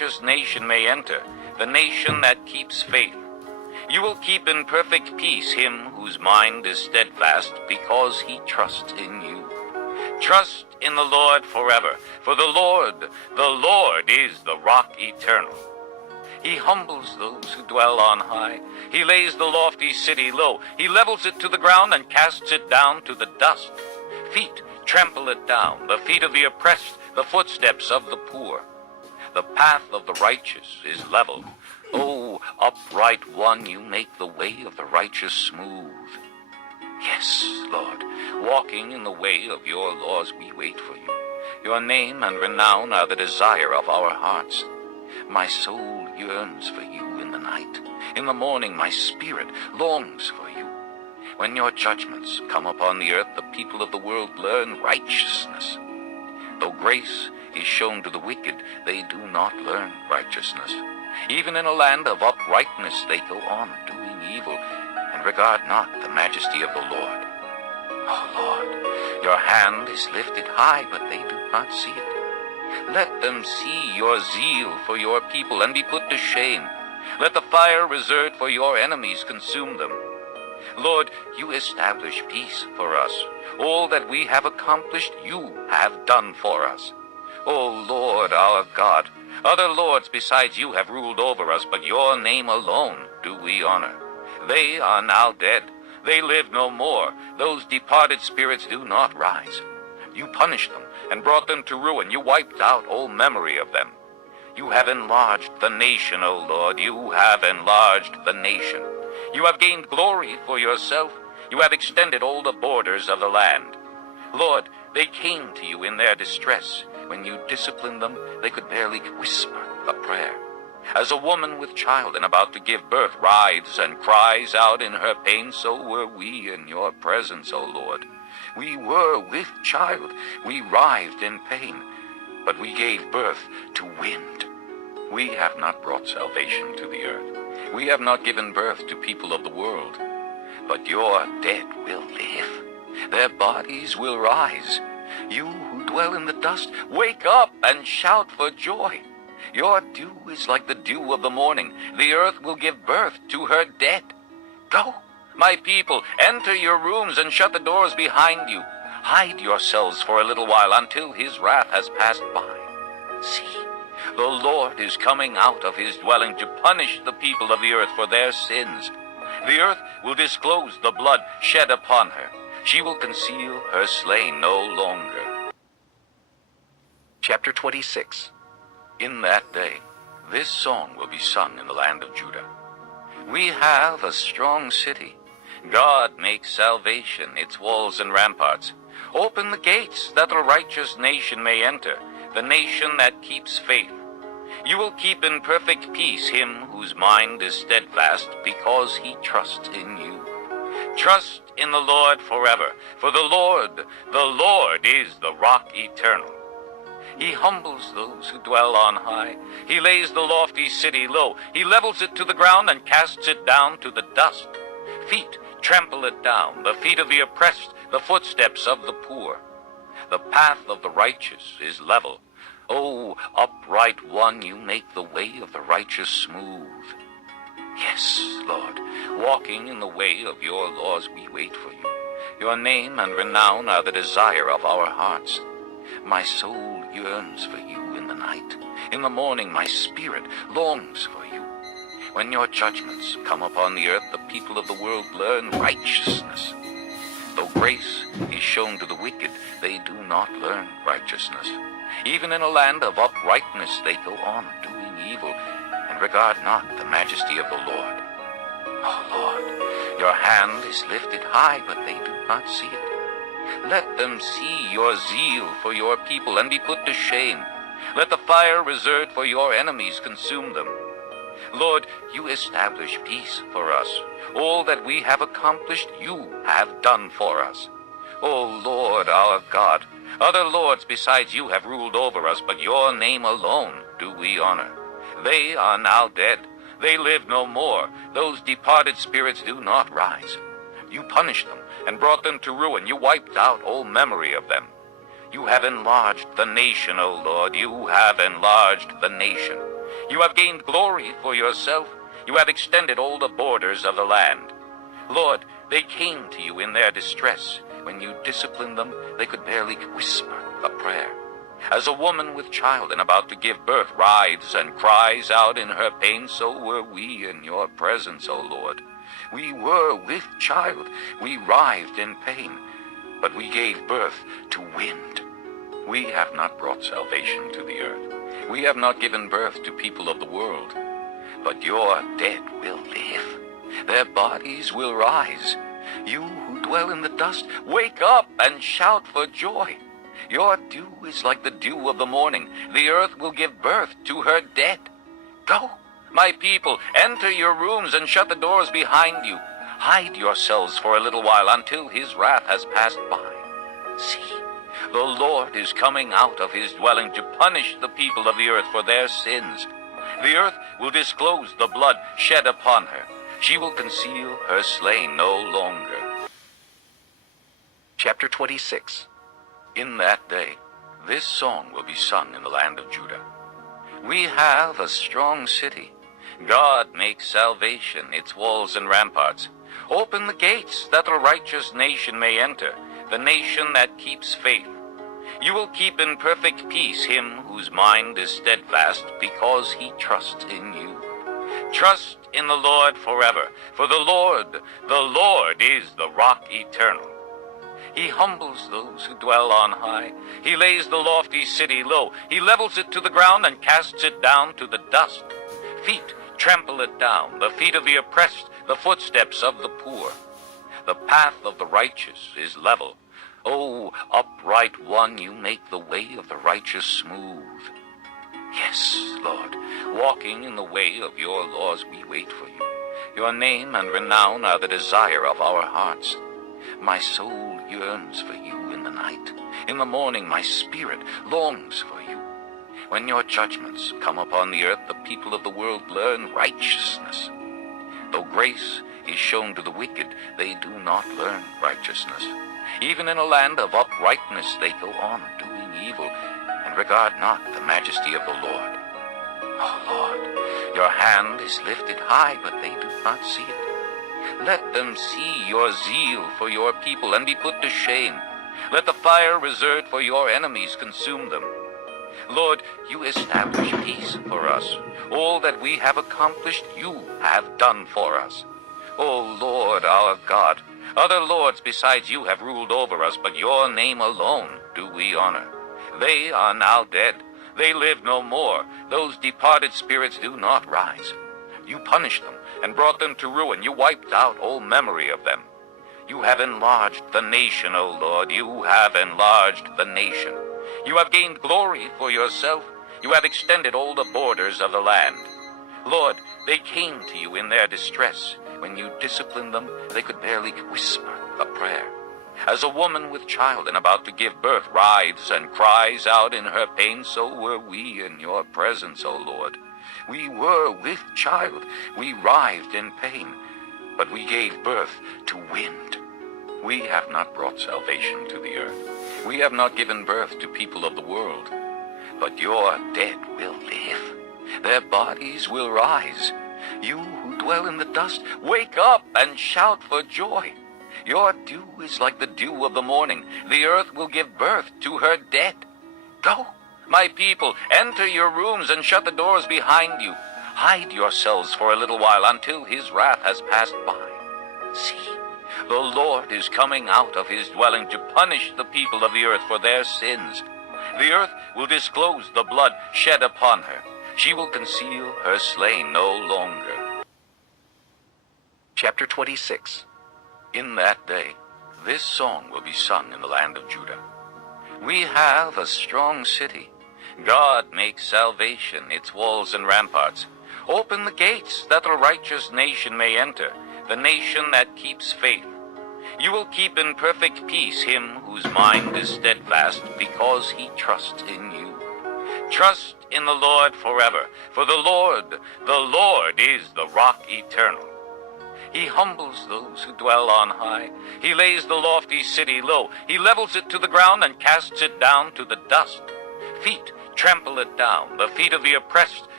righteous nation may enter, the nation that keeps faith. You will keep in perfect peace him whose mind is steadfast, because he trusts in you. Trust in the Lord forever, for the Lord is the rock eternal. He humbles those who dwell on high. He lays the lofty city low. He levels it to the ground and casts it down to the dust. Feet trample it down, the feet of the oppressed, the footsteps of the poor. The path of the righteous is level. O upright one, you make the way of the righteous smooth. Yes, Lord, walking in the way of your laws we wait for you. Your name and renown are the desire of our hearts. My soul yearns for you in the night. In the morning my spirit longs for you. When your judgments come upon the earth, the people of the world learn righteousness. Though grace is shown to the wicked, they do not learn righteousness. Even in a land of uprightness they go on doing evil, and regard not the majesty of the Lord. O Lord, your hand is lifted high, but they do not see it. Let them see your zeal for your people and be put to shame. Let the fire reserved for your enemies consume them. Lord, you establish peace for us. All that we have accomplished, you have done for us. O Lord, our God, other lords besides you have ruled over us, but your name alone do we honor. They are now dead. They live no more. Those departed spirits do not rise. You punished them and brought them to ruin. You wiped out all memory of them. You have enlarged the nation, O Lord. You have enlarged the nation. You have gained glory for yourself. You have extended all the borders of the land. Lord, they came to you in their distress. When you disciplined them, they could barely whisper a prayer. As a woman with child and about to give birth writhes and cries out in her pain, so were we in your presence, O Lord. We were with child. We writhed in pain, but we gave birth to wind. We have not brought salvation to the earth. We have not given birth to people of the world. But your dead will live. Their bodies will rise. You who dwell in the dust, wake up and shout for joy. Your dew is like the dew of the morning. The earth will give birth to her dead. Go, my people, enter your rooms and shut the doors behind you. Hide yourselves for a little while until his wrath has passed by. See, the Lord is coming out of his dwelling to punish the people of the earth for their sins. The earth will disclose the blood shed upon her. She will conceal her slain no longer. Chapter 26. In that day, this song will be sung in the land of Judah. We have a strong city. God makes salvation its walls and ramparts. Open the gates that the righteous nation may enter, the nation that keeps faith. You will keep in perfect peace him whose mind is steadfast, because he trusts in you. Trust in the Lord forever, for the Lord is the rock eternal. He humbles those who dwell on high. He lays the lofty city low. He levels it to the ground and casts it down to the dust. Feet trample it down, the feet of the oppressed, the footsteps of the poor. The path of the righteous is level. O upright one, you make the way of the righteous smooth. Yes, Lord, walking in the way of your laws we wait for you. Your name and renown are the desire of our hearts. My soul yearns for you in the night. In the morning my spirit longs for you. When your judgments come upon the earth, the people of the world learn righteousness. Though grace is shown to the wicked, they do not learn righteousness. Even in a land of uprightness they go on doing evil, and regard not the majesty of the Lord. O Lord, your hand is lifted high, but they do not see it. Let them see your zeal for your people and be put to shame. Let the fire reserved for your enemies consume them. Lord, you establish peace for us. All that we have accomplished, you have done for us. O Lord, our God, other lords besides you have ruled over us, but your name alone do we honor. They are now dead. They live no more. Those departed spirits do not rise. You punished them and brought them to ruin. You wiped out all memory of them. You have enlarged the nation, O Lord. You have enlarged the nation. You have gained glory for yourself. You have extended all the borders of the land. Lord, they came to you in their distress. When you disciplined them, they could barely whisper a prayer. As a woman with child and about to give birth writhes and cries out in her pain, so were we in your presence, O Lord. We were with child. We writhed in pain, but we gave birth to wind. We have not brought salvation to the earth. We have not given birth to people of the world. But your dead will live. Their bodies will rise. You who dwell in the dust, wake up and shout for joy. Your dew is like the dew of the morning. The earth will give birth to her dead. Go, my people, enter your rooms and shut the doors behind you. Hide yourselves for a little while until his wrath has passed by. See, the Lord is coming out of his dwelling to punish the people of the earth for their sins. The earth will disclose the blood shed upon her. She will conceal her slain no longer. Chapter 26. In that day, this song will be sung in the land of Judah. We have a strong city. God makes salvation its walls and ramparts. Open the gates that the righteous nation may enter, the nation that keeps faith. You will keep in perfect peace him whose mind is steadfast, because he trusts in you. Trust in the Lord forever, for the Lord is the rock eternal. He humbles those who dwell on high. He lays the lofty city low. He levels it to the ground and casts it down to the dust. Feet trample it down, the feet of the oppressed, the footsteps of the poor. The path of the righteous is level. O upright one, you make the way of the righteous smooth. Yes, Lord, walking in the way of your laws we wait for you. Your name and renown are the desire of our hearts. My soul yearns for you in the night. In the morning my spirit longs for you. When your judgments come upon the earth, the people of the world learn righteousness. Though grace is shown to the wicked, they do not learn righteousness. Even in a land of uprightness they go on doing evil, and regard not the majesty of the Lord. O Lord, your hand is lifted high, but they do not see it. Let them see your zeal for your people and be put to shame. Let the fire reserved for your enemies consume them. Lord, you establish peace for us. All that we have accomplished, you have done for us. O Lord, our God, other lords besides you have ruled over us, but your name alone do we honor. They are now dead. They live no more. Those departed spirits do not rise. You punished them and brought them to ruin. You wiped out all memory of them. You have enlarged the nation, O Lord. You have enlarged the nation. You have gained glory for yourself. You have extended all the borders of the land. Lord, they came to you in their distress. When you disciplined them, they could barely whisper a prayer. As a woman with child and about to give birth writhes and cries out in her pain, so were we in your presence, O Lord. We were with child. We writhed in pain, but we gave birth to wind. We have not brought salvation to the earth. We have not given birth to people of the world. But your dead will live. Their bodies will rise. You who dwell in the dust, wake up and shout for joy. Your dew is like the dew of the morning. The earth will give birth to her dead. Go, my people, enter your rooms and shut the doors behind you. Hide yourselves for a little while until his wrath has passed by. See, the Lord is coming out of his dwelling to punish the people of the earth for their sins. The earth will disclose the blood shed upon her. She will conceal her slain no longer. Chapter 26. In that day, this song will be sung in the land of Judah. We have a strong city. God makes salvation its walls and ramparts. Open the gates that the righteous nation may enter, the nation that keeps faith. You will keep in perfect peace him whose mind is steadfast, because he trusts in you. Trust in the Lord forever, for the Lord is the rock eternal. He humbles those who dwell on high. He lays the lofty city low. He levels it to the ground and casts it down to the dust. Feet trample it down, the feet of the oppressed,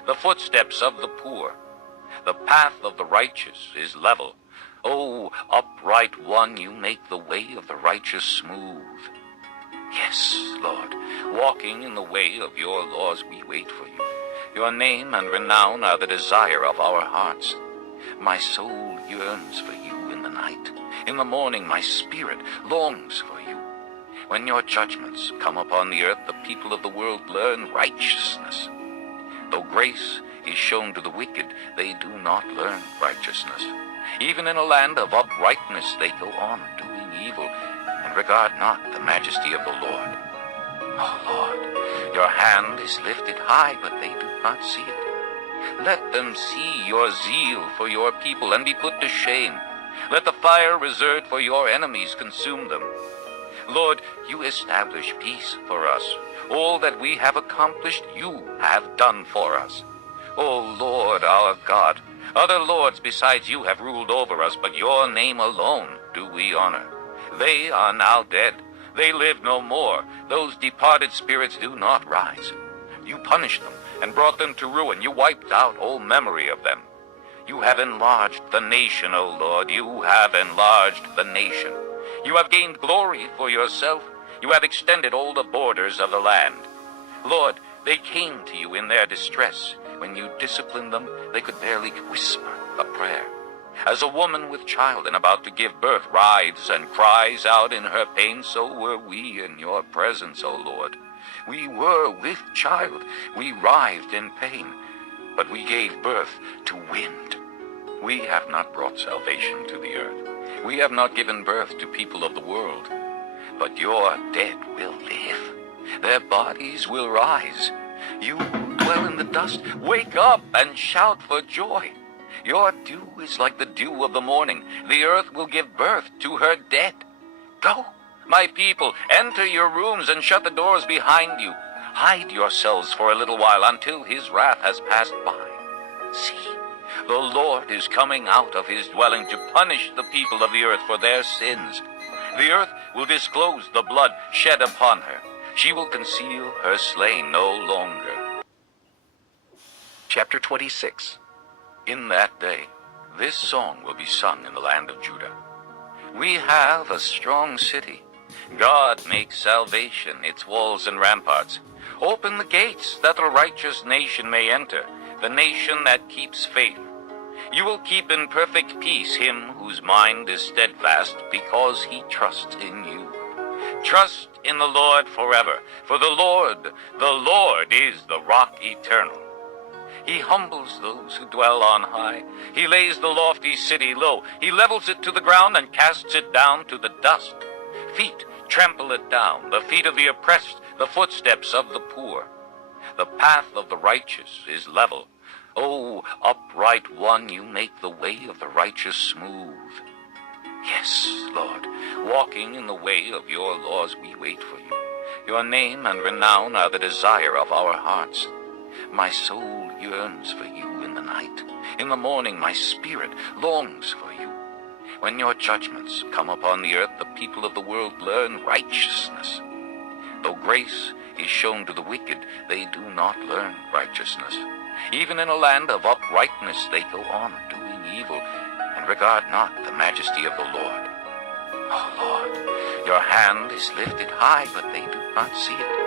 the footsteps of the poor. The path of the righteous is level. O upright one, you make the way of the righteous smooth. Yes, Lord, walking in the way of your laws we wait for you. Your name and renown are the desire of our hearts. My soul yearns for you in the night. In the morning my spirit longs for you. When your judgments come upon the earth, the people of the world learn righteousness. Though grace is shown to the wicked, they do not learn righteousness. Even in a land of uprightness they go on doing evil, and regard not the majesty of the Lord. O Lord, your hand is lifted high, but they do not see it. Let them see your zeal for your people and be put to shame. Let the fire reserved for your enemies consume them. Lord, you establish peace for us. All that we have accomplished, you have done for us. O Lord, our God, other lords besides you have ruled over us, but your name alone do we honor. They are now dead. They live no more. Those departed spirits do not rise. You punished them and brought them to ruin. You wiped out all memory of them. You have enlarged the nation, O Lord. You have enlarged the nation. You have gained glory for yourself. You have extended all the borders of the land. Lord, they came to you in their distress. When you disciplined them, they could barely whisper a prayer. As a woman with child and about to give birth writhes and cries out in her pain, so were we in your presence, O Lord. We were with child. We writhed in pain, but we gave birth to wind. We have not brought salvation to the earth. We have not given birth to people of the world. But your dead will live. Their bodies will rise. You who dwell in the dust, wake up and shout for joy. Your dew is like the dew of the morning. The earth will give birth to her dead. Go, my people, enter your rooms and shut the doors behind you. Hide yourselves for a little while until his wrath has passed by. See, the Lord is coming out of his dwelling to punish the people of the earth for their sins. The earth will disclose the blood shed upon her. She will conceal her slain no longer. Chapter 26. In that day, this song will be sung in the land of Judah. We have a strong city. God makes salvation its walls and ramparts. Open the gates that the righteous nation may enter, the nation that keeps faith. You will keep in perfect peace him whose mind is steadfast, because he trusts in you. Trust in the Lord forever, for the Lord is the rock eternal. He humbles those who dwell on high. He lays the lofty city low. He levels it to the ground and casts it down to the dust. Feet trample it down, the feet of the oppressed, the footsteps of the poor. The path of the righteous is level. O upright one, you make the way of the righteous smooth. Yes, Lord, walking in the way of your laws we wait for you. Your name and renown are the desire of our hearts. My soul yearns for you in the night. In the morning my spirit longs for you. When your judgments come upon the earth, the people of the world learn righteousness. Though grace is shown to the wicked, they do not learn righteousness. Even in a land of uprightness they go on doing evil, and regard not the majesty of the Lord. O Lord, your hand is lifted high, but they do not see it.